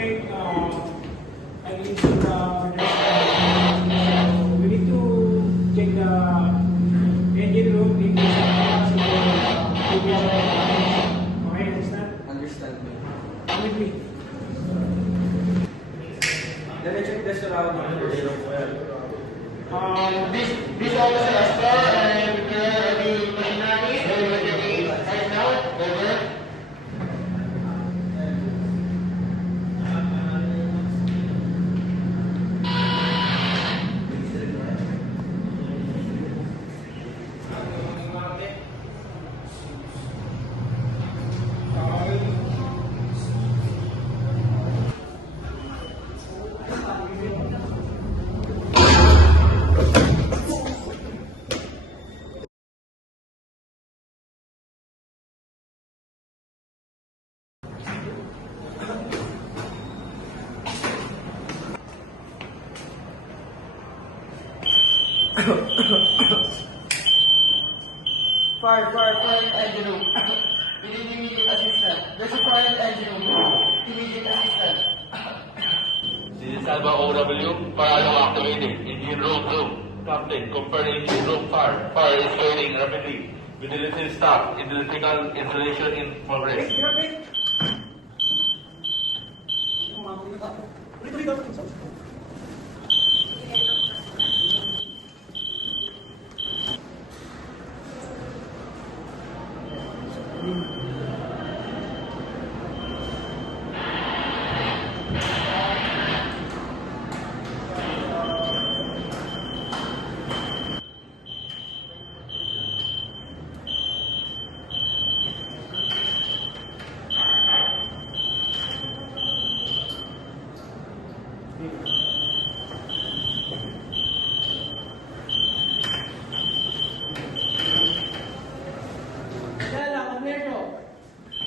make an input we need to check the engine room in case okay, understand? Understand me. Come with me. Let me check the surrounding first. This office is a store and the machinery right now, over. Fire engine room. We need immediate assistance. There's a fire in the engine room. Immediate assistance. This is Alba OW. Fire alarm activated. Engine room blue. Captain, confirm engine room fire. Fire is spreading rapidly. Utility staff. Electrical installation in progress.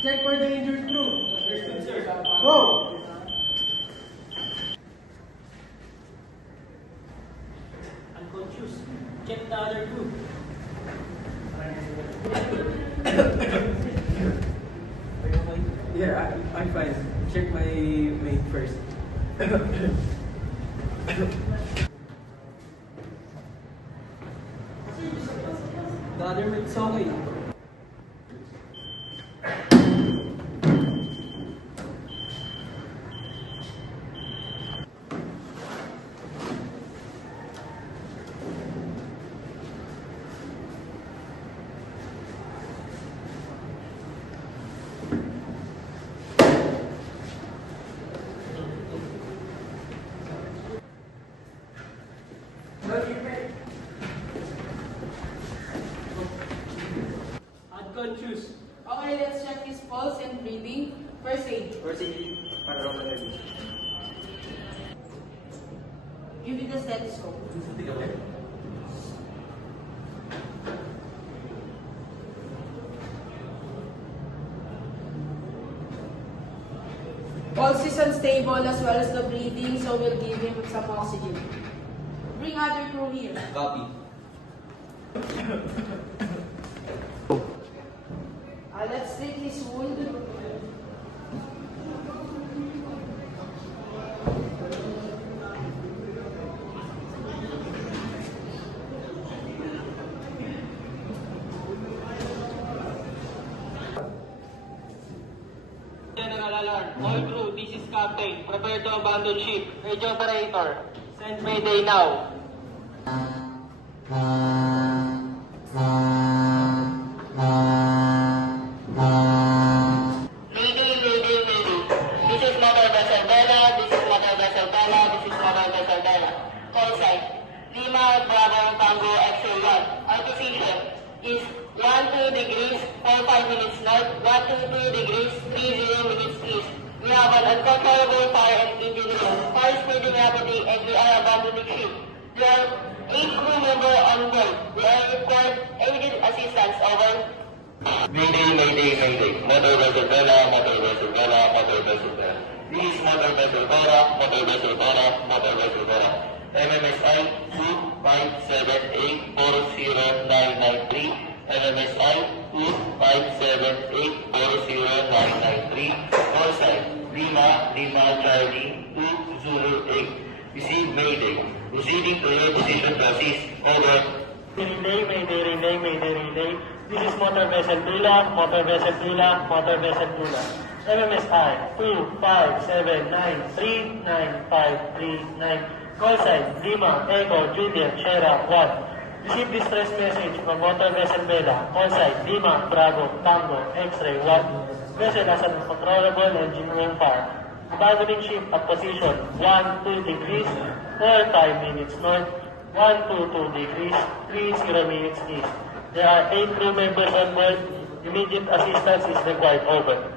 Check for the injured crew. Understood, sir. Go! Unconscious. Check the other crew. Yeah, I'm fine. Check my mate first. The other mate's okay. Unconscious. Okay, let's check his pulse and breathing. First aid. First aid, para ako na rin. Give me the stethoscope. Pulse is unstable as well as the breathing, so we'll give him some oxygen. Bring other crew here. Copy. Let's treat his wound. General alarm. All crew, this is Captain. Prepare to abandon ship. Radio operator. Send Mayday now. Mayday. This is Motor Vessel Bella. This is Motor Vessel Bella. This is Motor Vessel Bella. Call sign. Lima Bravo Tango X-ray 1. Our position is 12 degrees 45 minutes north, 122 degrees 30 minutes east. We have an uncontrollable fire and engine room. Fire spreading rapidly and we are abandoning ship. There are 8 crew members on board. We are required immediate assistance. Over. Mayday. Motor vessel Bella. Motor vessel Bella. Motor vessel Bella. This is Motor vessel Bella. Motor vessel Bella. Motor vessel Bella. MMSI 2578-40993. MMSI 2578-40993. Call sign Lima Charlie Zulu 8. Receive Mayday. Proceeding to your position to assist. Over. Mayday. This is Motor Vessel Tula, Motor Vessel Tula, Motor Vessel Tula. MMSI 257939539. Call sign Lima, Echo, Juliet, Sierra 1. Receive distress message from Motor Vessel Bella. Call sign Lima, Bravo, Tango, X-ray 1. Vessel has an uncontrollable engine room fire. Abandoning ship at position 1-2 degrees, 4-5 minutes north, 122 degrees, 30 minutes east. There are 8 crew members on board. Immediate assistance is required. Over.